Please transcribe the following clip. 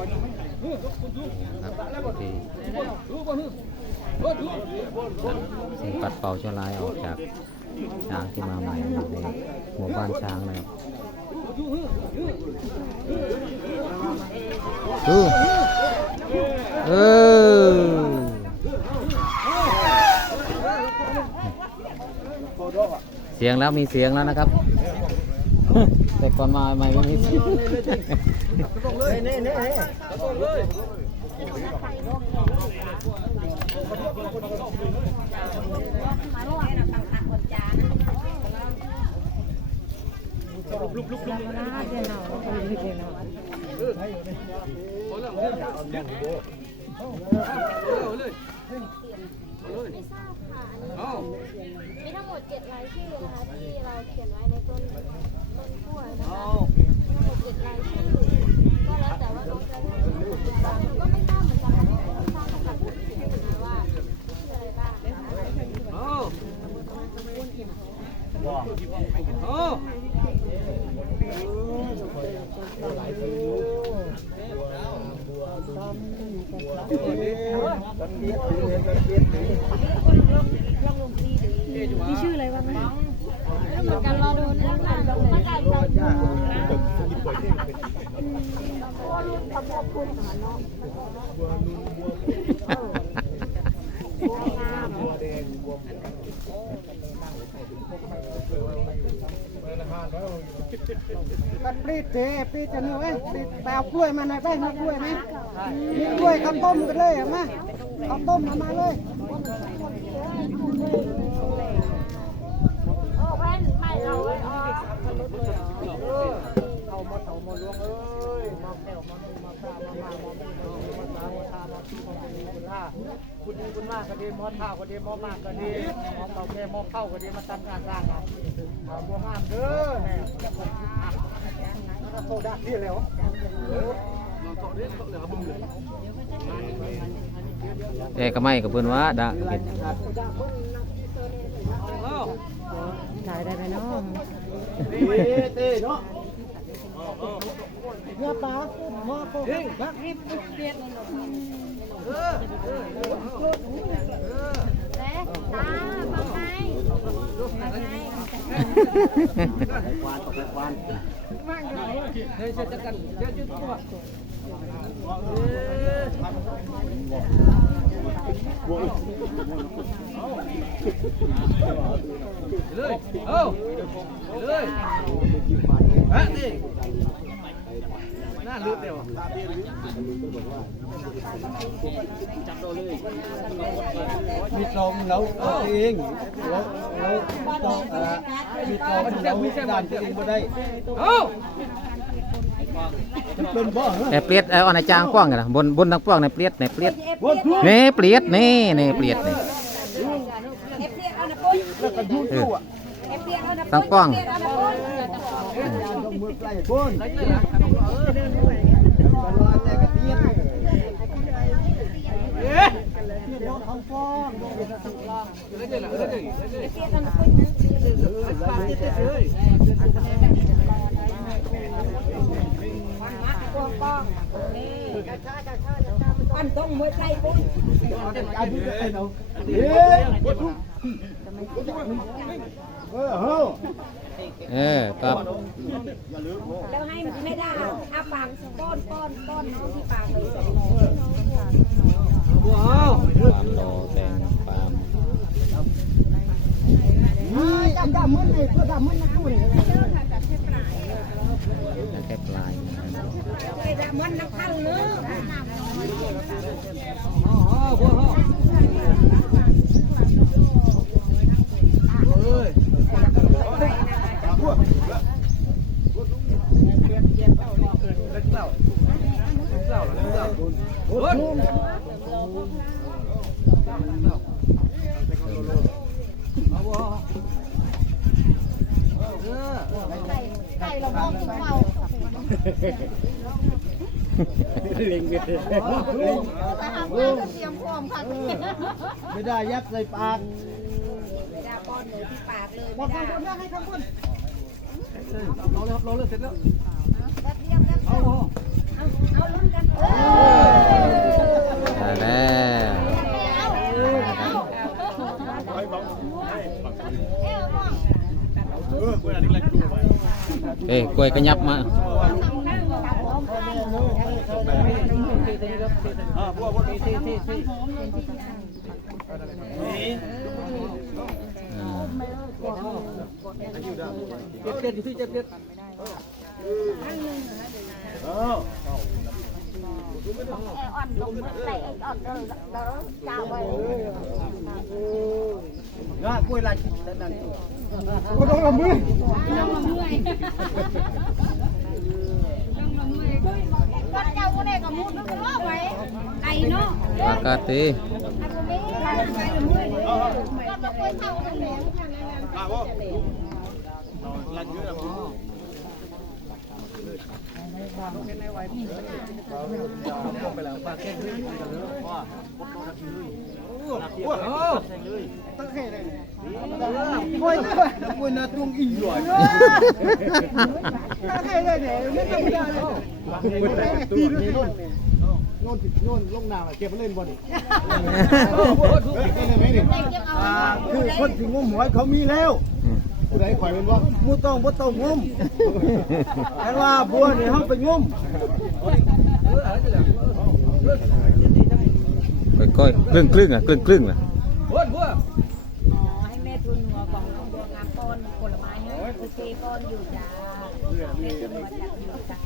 ครับที่สิ่งปัดเป่าชื้อราออกจากช้างที่มาใหม่ในหมู่บ้านช้างนะครับดูเออเสียงแล้วมีเสียงแล้วนะครับ แต่ก่อนมาใหม่ไม่มีเสียง ไม่ทราบค่ะอันนี้มีทั้งหมดเจ็ดรายชื่อนะคะที่เราเขียนไว้ในต้นต้นกล้วยนะคะมีทั้งหมดเจ็ดรายชื่อก็แล้วแต่ว่าเราจะได้บางคนก็ไม่ทราบเหมือนกันนะไม่ทราบเหมือนกันนะว่าชื่ออะไรบ้างนะคะ มีชื่ออะไรบ้างไหม เหมือนกันราดูเรื่องหน้าเราไม่ได้เราดูนอบคุณเนาะกัดปลีดเทปลีดจะนี่เว้ปลีดแปลกล้วยมาหน่อยไปมีกล้วยไหมมีกล้วยข้าวต้มกันเลยเอามาข้าวต้มเอามาเลยโอ้แว่น ไม่เราเลยอ๋อเอามาเต่ามาล้วงเอ้ยมาแก้วมานึ่งมาปลามามามาไม่มามาตามาตามาที่มาดีคุณล่าคุณดีคุณมากก็ดีมอท่าก็ดีมอมากก็ดีมอเต่าแก่มอเข้าก็ดีมาตั้งงานสร้างครับเอาบัวงามเด้อแน่แล้วโซดาที่แล้วแต่ก็ไม่กับเพื่อนว่าดะเห็น ถ่ายได้ไหมน้องเต้เนาะเนื้อปลาหม้อโคกบักริบเปียกและตาฟังไงฟังไงเลยเอ้าเลยฮะนี่หน้าลึกเดียวมีตรงแล้วเองแล้วแล้วต้องอ่ามีตรงแล้วด้านตัวเองบ่ได้เอ้าจะ เป็นบ่เหรอแต่เปลียดเอาอันไหนจางกว้างกันนะบนบนทางกว้างในเปลียดในเปลียดบ่ทุกนี่เปลียดนี่นี่เปลียดนี่แล้วก็ยุ่งอยู่อะทางกว้างต้องมือใกล้บนตลอดแต่ก็เตี้ยเอ๊ะเดี๋ยวทำฟ้อง เลยเลยเลยเลย อันต้องมือใกล้บนอันนี้ก็เป็นเอาเอ๊ะบ่ทุกเออเฮ้อเออครับแล้วให้มันไม่ได้อาปากป้อนป้อนป้อนน้องที่ปากเลยสองว้าวความโลแตงปาล์มจับดำมันเลยเพื่อดำมันนะคุณ ไอ้ดามันน้ำข้างเนื้อ อ๋อว้าวเลย ไก่เรามองถึงเรา เล็งเล็งทหารเตรียมพร้อมค่ะไม่ได้ยัดใส่ปากไม่ได้ป้อนหนูที่ปากเลยไม่ได้คนแรกให้ข้างบนเราเลยครับเราเลยเสร็จแล้วแบบเดียวแบบเดียวเอาเอาลุ้นกันแน่เอ้ยกล้วยก็ยับมา พวกพวกที่ที่ที่ที่อ่าเจ็ดเจ็ดอยู่ที่เจ็ดเจ็ดอ่อนลงใส่อ่อนเดินเดินจ้าไว้ง่ายกล้วยลายชิ้นนั่นก็เจ้ากกาไว้ไอ้เนาะอากาศดีอันนี้ก็มาเท่ากันแล้วอ่าพวกลันเยอะแล้วไปแล้วปากแก้งด้วยกั นเลยว่าโอ้โหกล้วยเลยกล้วยนาตุ้งอีหน่อยถ้าใครได้เนี่ยไม่ต้องได้เลยตีนโน่นโน่นโน่นลงน้ำเก็บมาเล่นบอลนี่ได้ไหมนี่คือคนที่งมหอยเขามีแล้วอืมผู้ใดข่อยเป็นว่ามูต้องบ่ต้องงมแต่ว่าบัวนี่เฮาไปงม ค่อยๆครึ่งครึ่งๆอะครึ่งครึ่งๆอะพวกพวกให้แม่ทุนหัวของน้องบัวงามป้อนผลไม้เนอะโอเคป้อนอยู่จ้าแม่ทุนหัวจัดอยู่จ้า